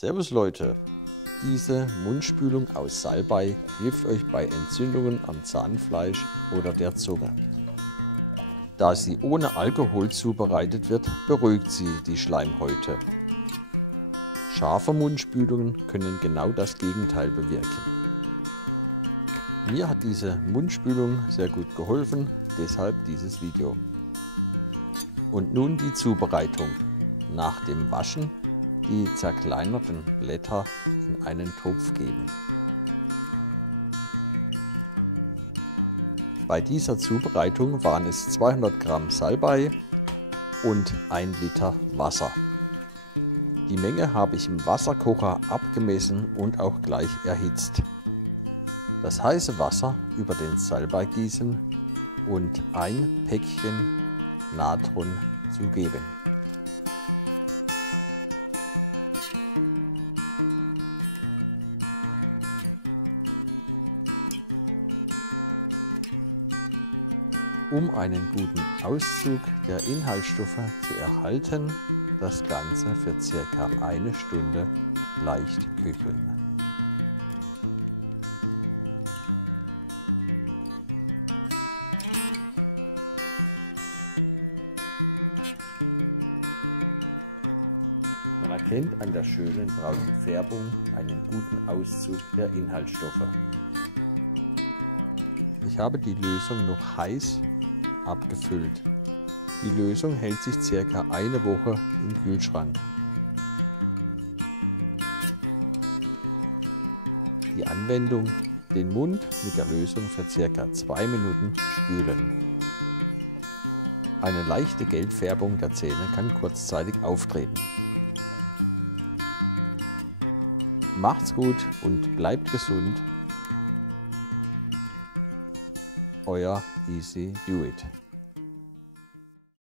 Servus Leute, diese Mundspülung aus Salbei hilft euch bei Entzündungen am Zahnfleisch oder der Zunge. Da sie ohne Alkohol zubereitet wird, beruhigt sie die Schleimhäute. Scharfe Mundspülungen können genau das Gegenteil bewirken. Mir hat diese Mundspülung sehr gut geholfen, deshalb dieses Video. Und nun die Zubereitung. Nach dem Waschen die zerkleinerten Blätter in einen Topf geben. Bei dieser Zubereitung waren es 200 Gramm Salbei und 1 Liter Wasser. Die Menge habe ich im Wasserkocher abgemessen und auch gleich erhitzt. Das heiße Wasser über den Salbei gießen und ein Päckchen Natron zugeben. Um einen guten Auszug der Inhaltsstoffe zu erhalten, das Ganze für ca. 1 Stunde leicht köcheln. Man erkennt an der schönen braunen Färbung einen guten Auszug der Inhaltsstoffe. Ich habe die Lösung noch heiß abgefüllt. Die Lösung hält sich ca. 1 Woche im Kühlschrank. Die Anwendung: den Mund mit der Lösung für ca. 2 Minuten spülen. Eine leichte Gelbfärbung der Zähne kann kurzzeitig auftreten. Macht's gut und bleibt gesund. Euer Easy Do It.